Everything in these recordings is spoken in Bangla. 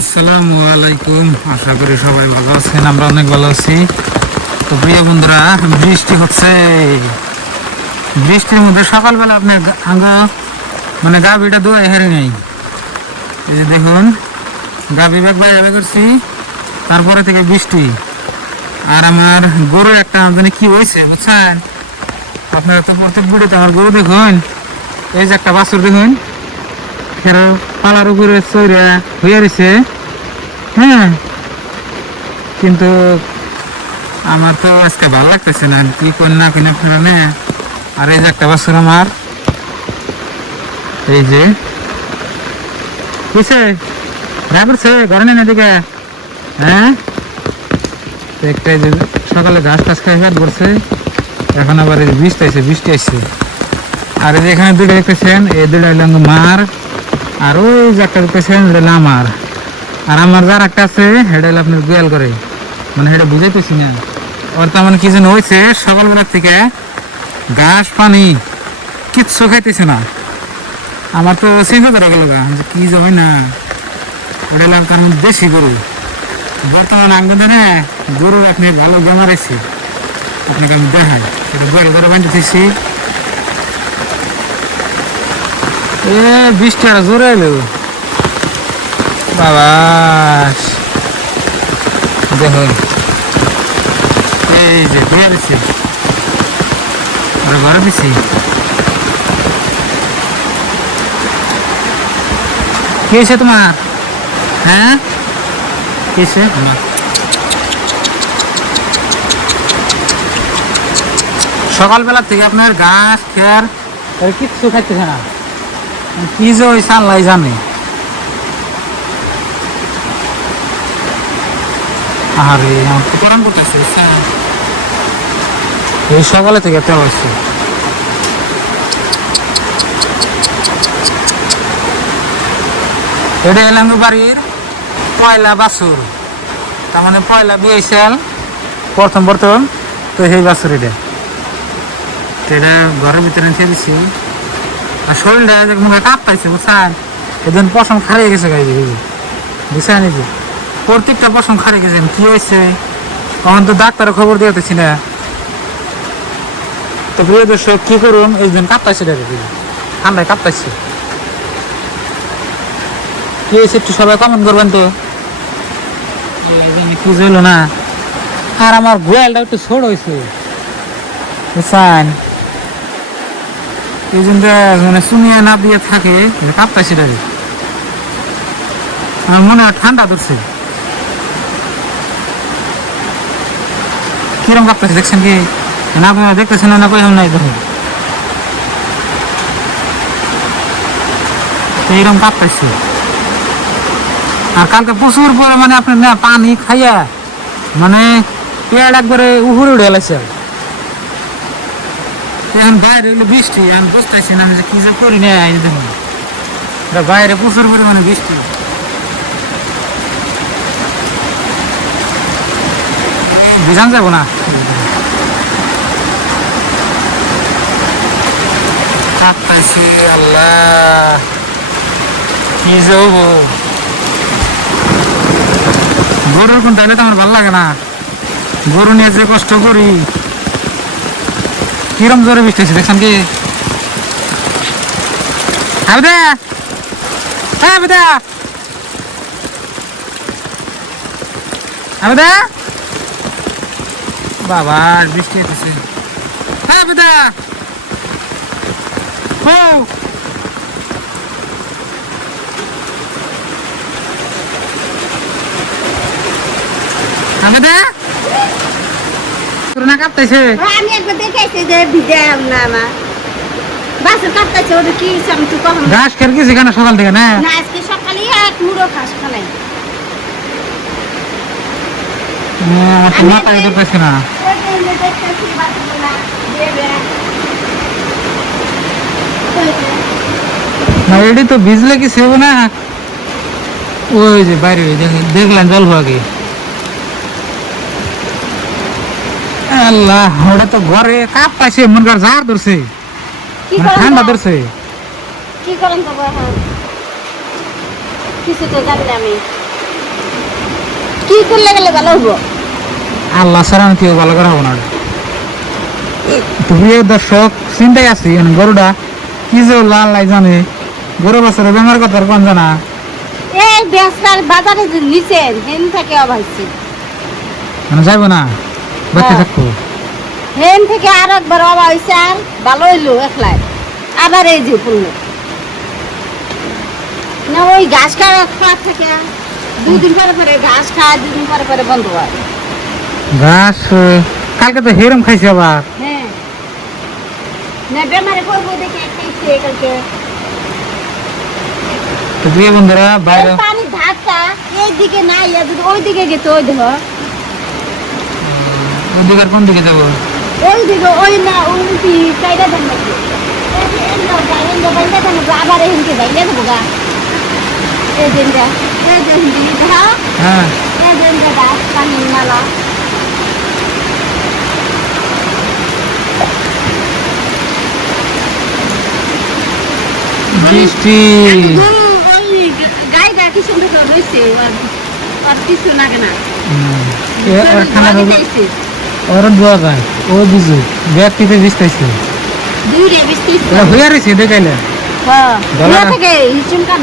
আসসালামু আলাইকুম। আশা করি সবাই ভালো আছেন, আমরা অনেক ভালো আছি। তো প্রিয় বন্ধুরা, বৃষ্টি হচ্ছে। বৃষ্টির মধ্যে সকালবেলা আপনার মানে গাভিটা দোয়াই হারি নাই। এই যে দেখুন, গাভি ব্যাগ বাইরে করছি, তারপরে থেকে বৃষ্টি। আর আমার গরু একটা আমদানি কি হয়েছে বুঝছেন, আপনারা তো প্রত্যেক ভিডিওতে আমার গরু দেখুন। এই যে একটা বাছুর দেখুন, পালার উপরে চৈরা হইয়া রয়েছে। হ্যাঁ, কিন্তু আমার তো আজকে ভালো লাগতেছে না, কি কর না কিনে ফেরানে। আর এই যে একটা বছর আমার, এই যে কিসে করছে ঘরে নেন এদিকে। হ্যাঁ, একটা যে সকালে ঘাস টাস খাই ফেট করছে, এখন আবার এই বৃষ্টি আসছে। আর এই যে এখানে দুইটা দেখতেছেন, এই দুইটা হইল মার, আর ওই যে একটা দেখতেছেন এটা আমার। আর আমার যার একটা আছে হেডা হলো আপনার গোয়াল করে, মানে হেডা বুঝাইতেছি না। ওর তো মানে কি যেন হয়েছে, সকালবেলার থেকে ঘাস পানি কিচ্ছু খাইতেছে না। আমার তো চিন্তা ধরা গেল যে কি জমে না। ওটা হলাম কারণ দেশি গরু। বর্তমানে আঙ্গনে গরুর আপনি ভালো বেমার আছে, আপনাকে আমি দেখাই। সেটা ঘরে ঘরে বাঁধতেছি। এ বৃষ্টি আর জোরে এলো বাবা, দেখুন এই যে ঘুরে দিচ্ছি, ঘরে দিচ্ছি। কি হয়েছে তোমার? হ্যাঁ, কি হয়েছে তোমার? সকালবেলা থেকে আপনার ঘাস খের কিচ্ছু খাইতেছে না, কি যে ওই সাল্লাই জানে। আরে আমার তো গরম করতেছে, এই সকালে থেকে তেল হচ্ছে। এটা এলাম বাড়ির পয়লা বাছুর, তার মানে পয়লা বিয়ে সাল প্রথম তো সেই বাছুর এটা ঘরের ভিতরে ছেড়ে দিচ্ছি। আর শরীরটা মনে কাপ পাইছে বুঝছেন, এদিন পশম খারিয়ে গেছে গাই বুঝছেন। এই যে প্রত্যেকটা পশম খারিয়ে গেছেন, কি হয়েছে তখন তো ডাক্তারের খবর দিয়েছি না। তো প্রিয় দর্শক কি করুন, এই দিন কাঁপতাইছে ঠান্ডায় কাঁপতাইছে। কি হয়েছে একটু সবাই কমেন্ট করবেন তো, কি হইল না। আর আমার গোয়ালটা একটু ছোট হয়েছে বুঝছেন, এই জন্য মানে শুনিয়া না দিয়ে থাকে কাঁপতাইছে। আমার মনে হয় ঠান্ডা ধরছে, কিরম কাঁপতাছে দেখছেন কি না? আপনারা দেখতেছেন না কই নাই, দেখুন এইরকম কাঁপতাছে। আর কালকে প্রচুর পরিমাণে আপনার না পানি খাইয়া মানে পেয়ার একবারে উহুড়ে উঠে গেছে। এখন বাইরে হইলে বৃষ্টি, আমি বুঝতেছি না যে কি যে করি না। দেখুন বাইরে প্রচুর পরিমাণে বৃষ্টি, বুঝান যাবো না। কাঁপতাছি, আল্লাহ কি যাবো। গরুর কোন তাহলে তো আমার ভালো লাগে না, গরু নিয়ে যে কষ্ট করি। কিরম জোরে বৃষ্টি হচ্ছে দেখছেন কি? বাবা বৃষ্টি হচ্ছে। হ্যাঁ বেদা, কাঁপতেছে। আমি একবার দেখাইছি যে ভিডিও না আমার বাসে কাটতেছে, ওটা কি আমি তো কখন ঘাস খের গেছে কেন সকাল থেকে না? না আজকে সকালে এক মুড়ো ঘাস খালাই। মাথায় ধরতেছে না। না এটি তো ভিজলে কি সেব না। ওই যে বাইরে দেখলেন জল ভাগে। আল্লাহ, ওটা তো ঘরে কাপ পাইছে, মন কর ঝাড় ধরছে, ঠান্ডা ধরছে। কি করেন তো কিছু তো জানি না আমি। কি করলে গেলে ভালো হবো? আল্লাহ ছাড়া আমি কেউ ভালো করে হবো না। তো প্রিয় দর্শক, চিন্তায় আছি গরুটা কি যে লাল লাই জানে, গরু বছরে বেমার কথা কোন জানা। এই বেসকার বাজারে যে নিচেন হেন থেকে অবাইছি, মানে যাইবো না, বাচ্চা হ্যাঁ। থাকবো। হেন থেকে আর একবার অবাইছে, আর ভালো হইলো একলাই আবার এই যে পড়লো না। ওই ঘাস খাওয়া থেকে 2 দিন পরে পরে ঘাস খায়, 2 দিন পরে পরে বন্ধ হয়। ঘাস কালকে তো হেরম খাইছে আবার। হ্যাঁ না, বেমারে করবো দেখে খাইছে কালকে। তো প্রিয় বন্ধুরা, বাইরে এই পানি ধাক্কা এইদিকে না, ইয়া যদি ওইদিকে গেছে, ওই দেখো ওদিকে কোন দিকে যাবো? ওই দিকে, ওই না উল্টি চাইটা দেন নাকি আবার এখানকে বাইরে দেবো গা। এই দিনটা এই দিন হ্যাঁ, হ্যাঁ এই দিনটা গাছ পানি নালা। বৃষ্টি। ওই গাইটা কি সুন্দর করে রয়েছে, আর কিছু লাগে না। ওর খানা জলই হবে, দিয়েছে। ওর দোয়া যায়, ও বুঝু ব্যক্তিতে বৃষ্টাইছে। দুইরে বৃষ্টি ওরা হইয়া রয়েছে দেখাইলে হ্যাঁ গলা- না থেকে হিসুমটা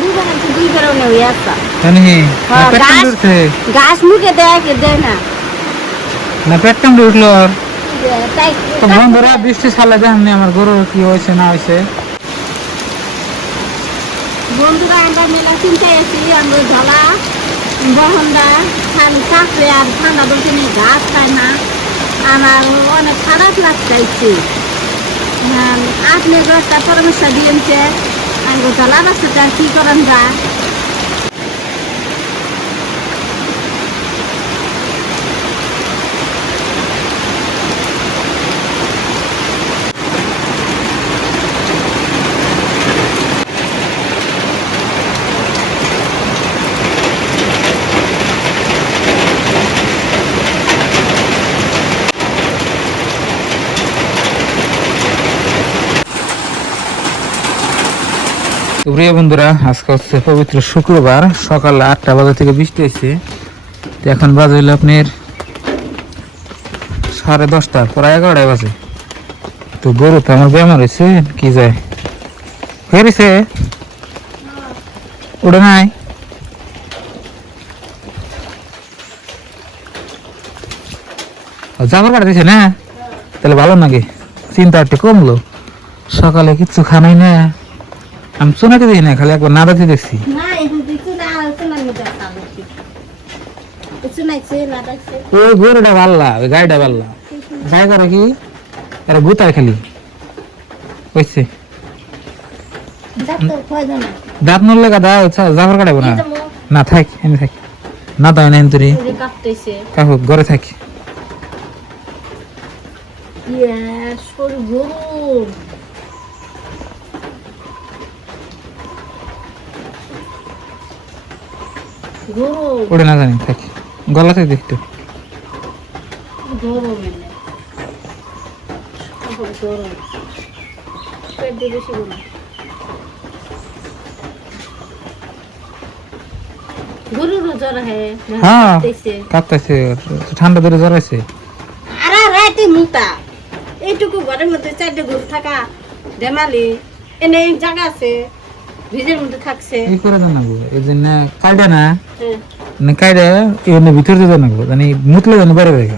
দুই বেরোনে হয়ে আসতা। জানি হ্যাঁ, পেট কামড়ে উঠছে গাছ মুখে দেয় না। না, পেট কামড়ে উঠলো ওর। তাই তো বন্ধুরা, বৃষ্টি ছাড়লে জানি আমার গরু কি হয়েছে না হয়েছে। বন্ধুরা আমরা মেলা কিনতে এসি, আমরা ঝলা বহনদা খান কাঁপড়ে আর ঠান্ডা বলতে নিয়ে ঘাস খায় না। আমার অনেক খারাপ লাগতেছে। হ্যাঁ, আপনি একটা পরামর্শ দিয়েছে, আমি ঝলা বাচ্চাটা আর কি করেন যায়। তো প্রিয় বন্ধুরা, আজকে হচ্ছে পবিত্র শুক্রবার, সকাল 8টা বাজে থেকে বৃষ্টি হয়েছে। তো এখন বাজে হইলো আপনার 10:30, প্রায় 11টায় বাজে। তো গরু তো আমার বেমার হয়েছে, কি যায় হয়েছে ওটা নাই। জাবর কাটা দিছে না, তাহলে ভালো নাকি, চিন্তা একটু কমলো। সকালে কিচ্ছু খানাই না, আমি শোনাতে দিই না, খালি একবার নাড়াতে দেখছি। না এখন কিছু না, শোনার মতো একটা লোক। কিছু নাইছে না দেখছে। ওই গরুটা ভাল্লা, ওই গাড়িটা ভাল্লা, গাই করে কি এরা গুতায় খালি কইছে। ডাক্তার কয়জন? দাঁত নড়লে গাদা জাফর কাটাবো না, না থাক এনে থাক, না তাই না তুই কাঁপতেছে। কাকু ঘরে থাক। ইয়া সরু গরু। গরু ওটা না জানি থাক, গলা থেকে দেখতো। গরু মেলে গরু পেট দিয়ে বেশি গরু। গরুর জ্বর হ্যাঁ হ্যাঁ। কাঁপতেছে, ঠান্ডা ধরে জ্বরাইছে। আরে রাতে মুতা এইটুকু ঘরের মধ্যে 4টে গরু থাকা দেমালি, এনে জায়গা আছে ভিজের মধ্যে থাকছে। এই করে জানাবো, এই জন্য কাইডা না, হ্যাঁ মানে কাইডা এনে ভিতর দিয়ে জানাবো, জানি মুতলে জানি বাইরে বাইরে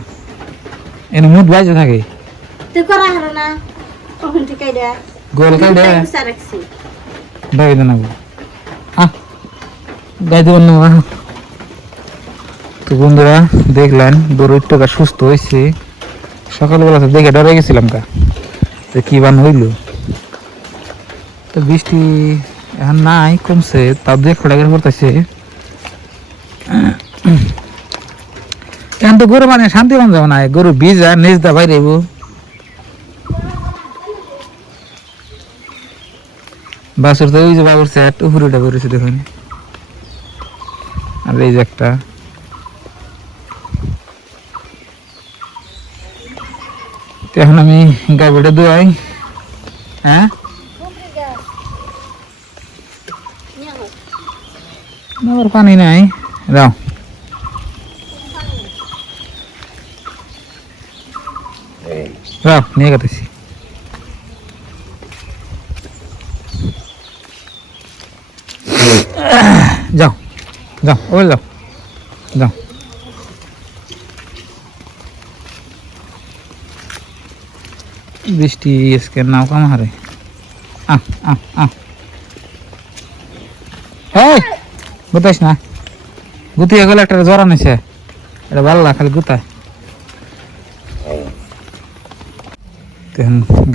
এনে মুত বাইজে থাকে। তুই করা হারো না কখন থেকে এটা গোল কাইডা গুছা রাখছি। বাইরে জানাবো। গাই দেবেন না। তো বন্ধুরা দেখলেন গরু একটু সুস্থ হয়েছে, সকালবেলা তো দেখে ডরে গেছিলাম কা, তো কি বান হইল। তো বৃষ্টি এখন নাই, কমছে, তাও 2 ফোঁটা করে পড়তেছে। এখন তো গরু মানে শান্তি মান যাবো না, গরু ভিজা নিজ দা বাইরে বাসুর। তো ওই যে বাবুর সেট উপরেটা করেছে দেখুন, আর এই যে একটা। তো এখন আমি গাড়িটা ধোয়াই। হ্যাঁ আমার পানি নাই, দাও রাও নিয়ে গেতেছি। যাও যাও ওই যাও যাও। বৃষ্টি আজকে নাও কাম হারে। আহ আহ আহ এই গুতাইস না, গুতিয়ে গেলে একটা জ্বর আনেছে, এটা ভালো না খালি গুতায়।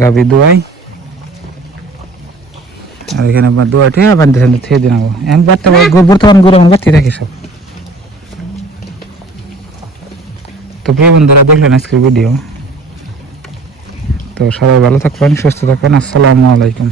গাবি দোয়াই আর এখানে দোয়া ঠিক বান্ধে খেয়ে দিন এখন বাচ্চা বর্তমান গরু আমার বাচ্চা থাকি সব। তো প্রিয় বন্ধুরা দেখলেন আজকের ভিডিও, তো সবাই ভালো থাকবেন, সুস্থ থাকবেন। আসসালামু আলাইকুম।